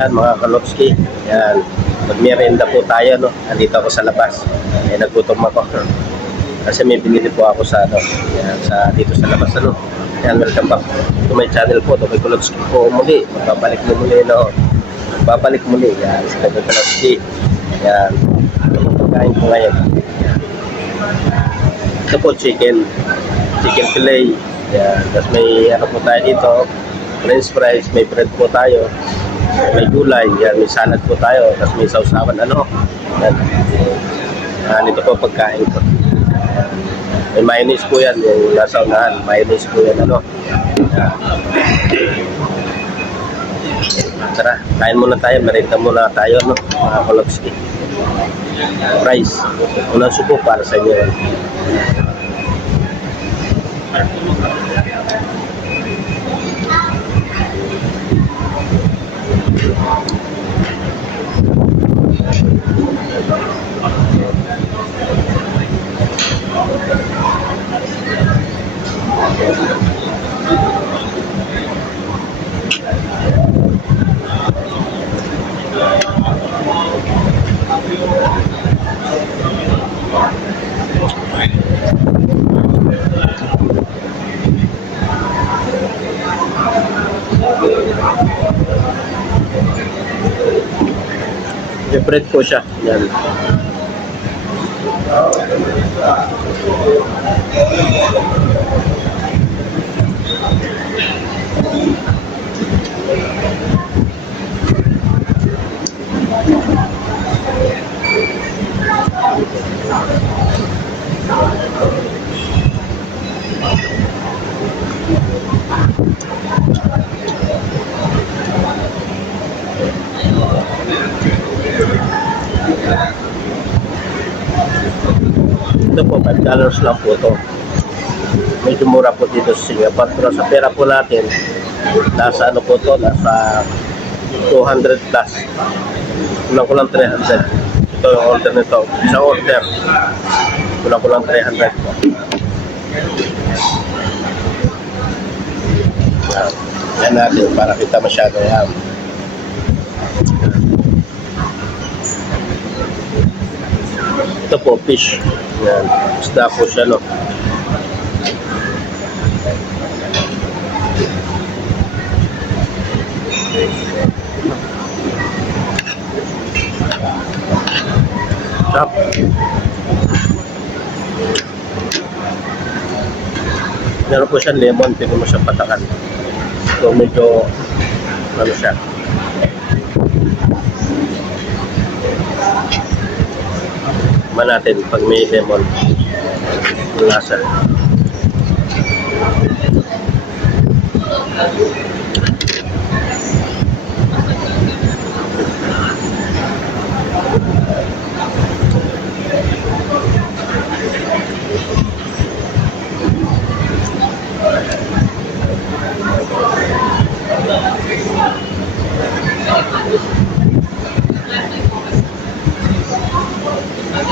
Yan mga Kalotski, yan. Magmerienda po tayo, no? Andito ako sa labas. Nagutom ako. Kasi may binili po ako sa, yan, dito sa labas, ano? Yan, welcome back to my channel po, to my Kalotski po muli. Magbabalik muli, no? Babalik muli, yan, sa Kagad Kalotski. Yan, ito po pagkain ko ngayon. Ito po, chicken fillet. Yan, tapos may ano po tayo dito, french fries, may bread po tayo. May gulay, yan, may salad po tayo, tapos may sausawan, ano, yan. Ito po pagkain ko. May mayonnaise po yan, yung nasa unahan, mayonnaise po yan, ano. Yan. Tara, kain muna tayo, merienda muna tayo, no, mga Kalotski. Rice, unang subo para sa inyo. May bread po siya. Yan. Ito po, $5 lang po ito. Medyo mura po dito sa Singapore. Pero sa pera po natin, nasa ano po ito, nasa 200 plus. Kulang ko lang 300. Ito yung order nito. Isang order. Kulang ko lang 300 po. Yan natin para kita masyado yan. Ito po, fish. Yan. Isda po siya, no? Chop. Meron po siya lemon, pwede mo siya patakan. So, medyo, ano siya. Natin pag may lemon lasa.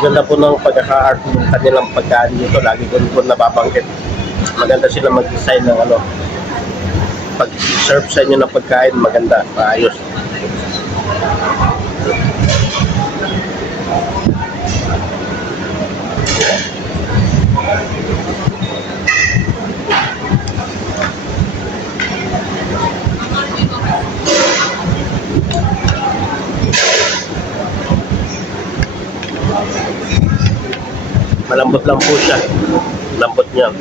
Maganda po ng pagkaka-art ng kanilang pagkain dito. Lagi ko po nababanggit. Maganda sila mag-design ng ano. Pag-serve sa inyo ng pagkain, maganda, maayos. Malambot lang po siya. Lambot niya.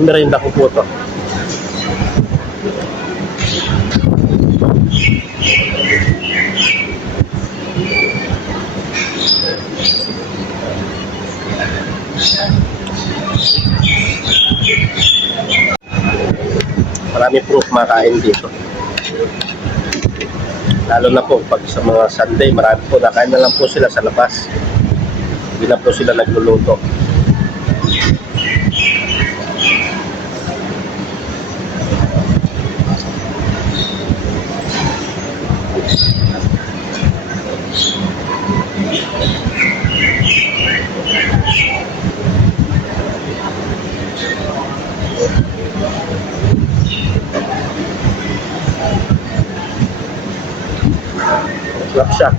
Merienda ko po ito. marami po kumakain dito. Lalo na po pag sa mga Sunday, marami po, nakain na lang po sila sa labas. Hindi na po sila nagluluto. Sarap siya.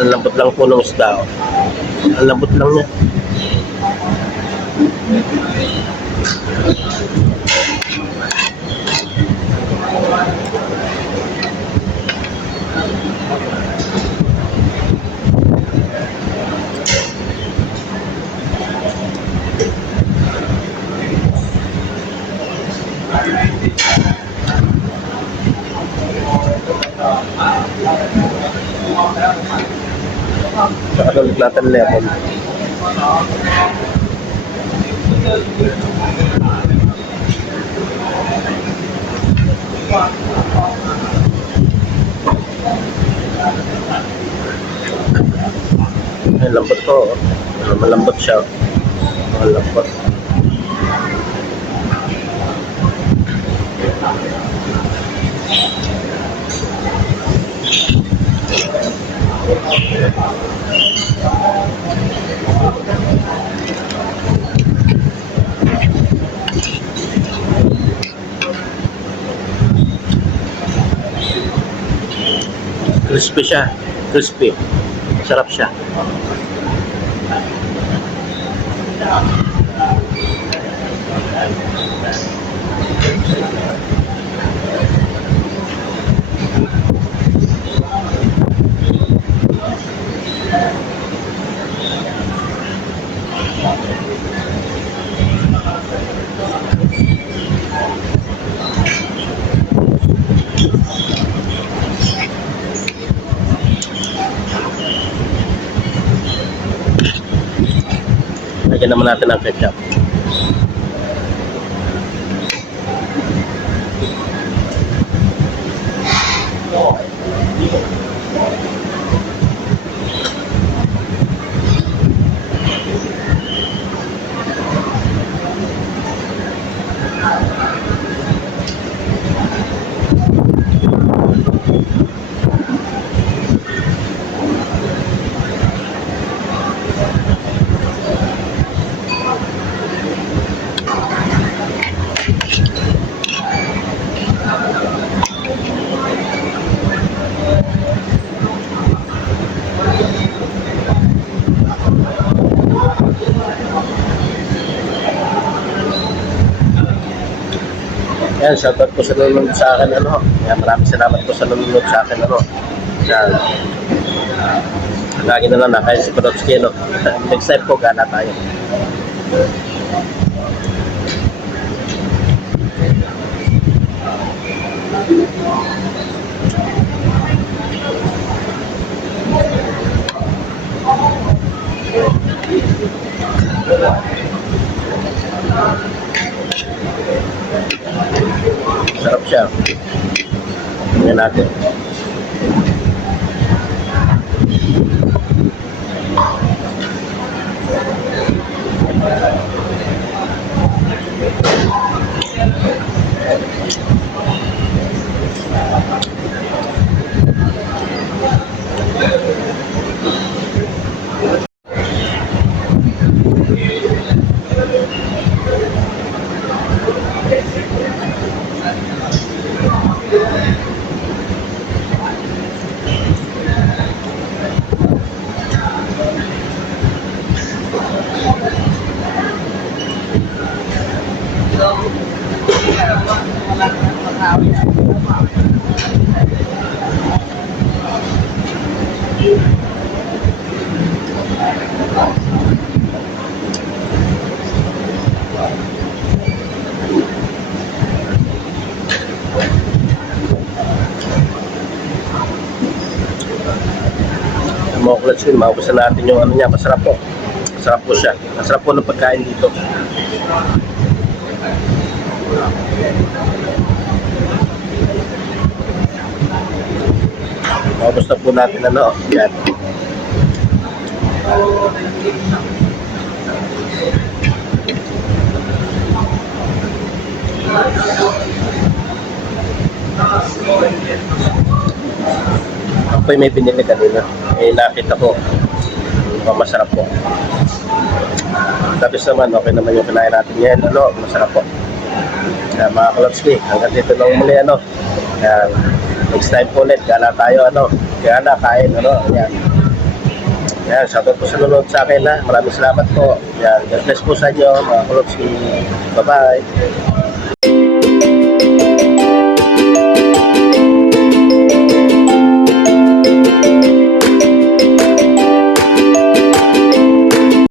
Ang lambot lang po ng isda. Oh. Ang lambot lang niya. Saka ulit natin lemon. Ay, lambot to. Oh. Malambot siya. Malambot. Crispy siya. Crispy. Sarap siya. Lagyan naman natin ang ketchup. Yan, shoutout po sa nanonood sa akin, ano. Yan, maraming salamat po sa nanonood sa akin, ano. Yan. Lagi na lang na, kaya si Podolski, no. Next time po, gana tayo. Sarap siya. Tingnan natin. mga Klotski, maubusan natin yung ano niya. Masarap po. Masarap po siya. Masarap po ng pagkain dito. Maubos na po natin ano. Yan. Ako'y may binili kanina. Nakita ko. Masarap po. Tapos naman, okay naman yung kinain natin ngayon. Ano, masarap po. Mga Klotski, hanggang dito lang muli ano. Next time po ulit, gala tayo ano. Gala, kain ano. Yan. Yan, shoutout po sa nanonood sa akin ha. Maraming salamat po. Yan, God bless po sa inyo mga Klotski. Bye-bye.